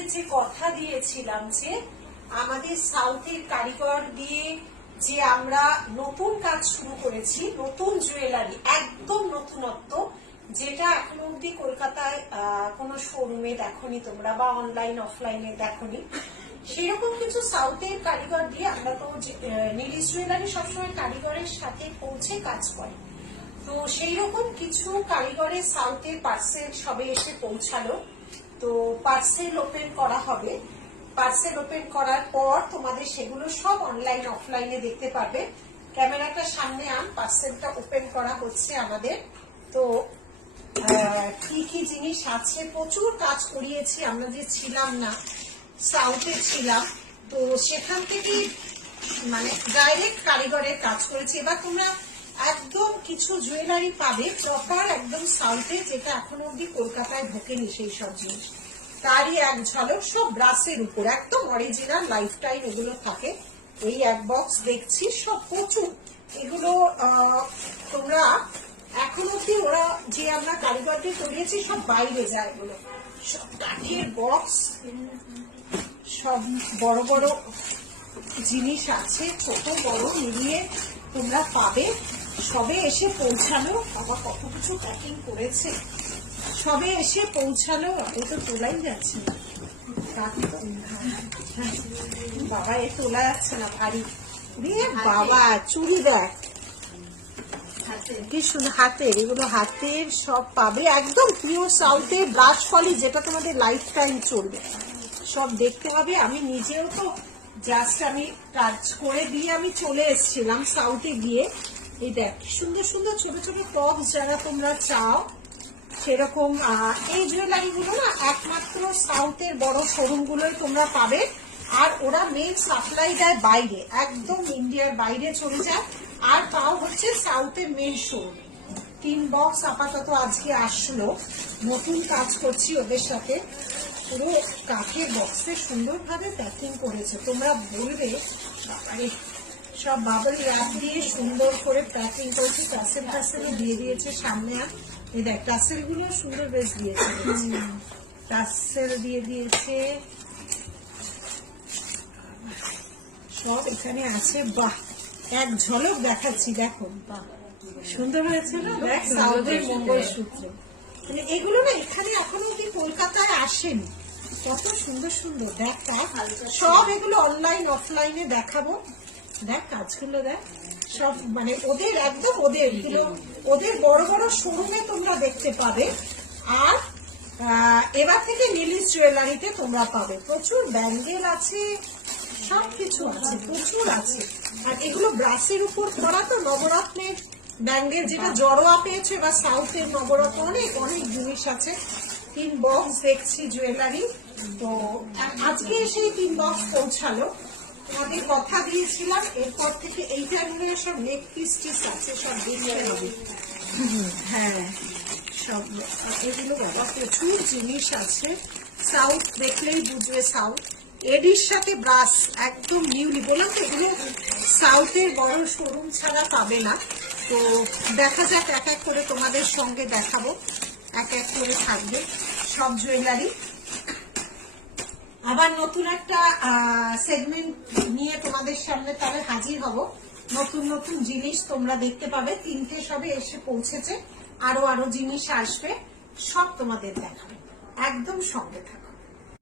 তোমাদের যে কথা দিয়েছিলাম যে আমাদের সাউথের কারিগর দিয়ে যে আমরা নতুন কাজ শুরু করেছি, নতুন জুয়েলারি, একদম নতুনত্ব, যেটা এখনো অব্দি কলকাতায় কোনো শোরুমে দেখোনি তোমরা বা অনলাইন অফলাইনে দেখোনি, সেরকম কিছু সাউথের কারিগর দিয়ে আমরা তো নীলিশ জুয়েলারি সবসময় কারিগরের সাথে পৌঁছে কাজ করে, তো সেই রকম কিছু কারিগরের সাউথের পার্সেল সবে এসে পৌঁছালো। তো পার্সেল ওপেন করা হবে, পার্সেল ওপেন করার পর তোমাদের সেগুলো সব অনলাইন অফলাইনে দেখতে পারবে। ক্যামেরাটা সামনে আন, পার্সেলটা ওপেন করা হচ্ছে আমাদের। তো কি কি জিনিস আছে, প্রচুর কাজ করিয়েছি আমরা, যে ছিলাম না সাউথে ছিলাম, তো সেখান থেকে মানে ডাইরেক্ট কারিগরের কাজ করেছি। এবার তোমরা একদম কিছু জুয়েলারি পাবে প্রপার একদম সাউথে, যেটা এখনো অব্দি কলকাতায় ঢোকেনি সেই সব জিনিস, তারই এক ঝলক। সব ব্রাসের উপর একদম অরিজিনাল লাইফ টাইম এগুলো থাকে। এই এক বক্স দেখছি, সব প্রচুর এগুলো তোমরা এখন অব্দি ওরা যে আমরা কারিগরকে করিয়েছি সব বাইরে যায়, এগুলো সব কাঠের বক্স, সব বড় বড় জিনিস আছে, ছোট বড় মিলিয়ে তোমরা পাবে। সবে এসে পৌঁছালো, বাবা কত কিছু প্যাকিং করেছে, সবে এসে পৌঁছালো, এ তো তোলাই যাচ্ছে না বাবা, এ তোলা যাচ্ছে না, ভারী বাবা। চুড়ি দেখ কি সুন্দর, হাতের, এগুলো হাতের সব পাবে একদম পিওর সাউথের ব্রাশ ফলি, যেটা তোমাদের লাইফ টাইম চলবে। সব দেখতে হবে। আমি নিজেও তো জাস্ট আমি কাজ করে দিয়ে আমি চলে এসেছিলাম সাউথে গিয়ে। এই দেখ সুন্দর সুন্দর ছোট ছোট টপস যারা তোমরা চাও সেরকম এই জুয়েলারি গুলো না একমাত্র সাউথের বড় শোরুম গুলোই তোমরা পাবে, আর ওরা মেন সাপ্লাই দেয় বাইরে, একদম ইন্ডিয়ার বাইরে চলে যায়, আর তাও হচ্ছে সাউথের মেন শোরুম। 3 বক্স আপাতত আজকে আসলো, নতুন কাজ করছি ওদের সাথে। পুরো কাঠের বক্সে সুন্দরভাবে প্যাকিং করেছে, তোমরা বলবে বাবারে, সব বাবল র্যাপ দিয়ে সুন্দর করে প্যাকিং করেছে, টাসেল টাসেলও দিয়ে দিয়েছে সামনে। আর এই দেখ টাসেল গুলো সুন্দর বেশ দিয়েছে, টাসেল দিয়ে দিয়েছে সব এখানে আছে। বাহ, এক ঝলক দেখাচ্ছি, দেখো বাহ সুন্দর হয়েছে না, দেখ সাউথের মঙ্গলসূত্র। মানে এগুলো না এখানে এখনো কি কলকাতায় আসেনি, কত সুন্দর সুন্দর দেখ। সব এগুলো অনলাইন অফলাইনে দেখাবো, দেখ কাজগুলো দেখ সব, মানে ওদের একদম ওদের বড় বড় শোরুমে তোমরা দেখতে পাবে। আর এবার থেকে নীলিশ জুয়েলারিতে তোমরা পাবে প্রচুর ব্যাঙ্গেল আছে, সবকিছু আছে, প্রচুর আছে। আর এগুলো ব্রাসের উপর করা তো, নবরত্নের ব্যাঙ্গেল যেটা জড়োয়া পেয়েছে, এবার সাউথের নবরত্ন, অনেক অনেক জিনিস আছে। 3 বক্স দেখছি জুয়েলারি, তো আজকে সেই 3 বক্স পৌঁছালো। তোমাদের কথা দিয়েছিলাম এরপর থেকে এইটার মধ্যে সব নেক পিস টিস আছে, সব দেখতে হবে। হ্যাঁ সব এগুলো বাবা প্রচুর জিনিস আছে, সাউথ দেখলেই বুঝবে সাউথ। এডির সাথে ব্রাশ একদম নিউলি, বললাম তো এগুলো সাউথের বড় শোরুম ছাড়া পাবে না। তো দেখা যাক, এক এক করে তোমাদের সঙ্গে দেখাবো, এক এক করে থাকবে সব জুয়েলারি। আবার নতুন একটা সেগমেন্ট নিয়ে তোমাদের সামনে তাহলে হাজির হব, নতুন নতুন জিনিস তোমরা দেখতে পাবে। 3টে সবে এসে পৌঁছেছে, আরো জিনিস আসবে, সব তোমাদের দেখাবে, একদম সঙ্গে থাকো।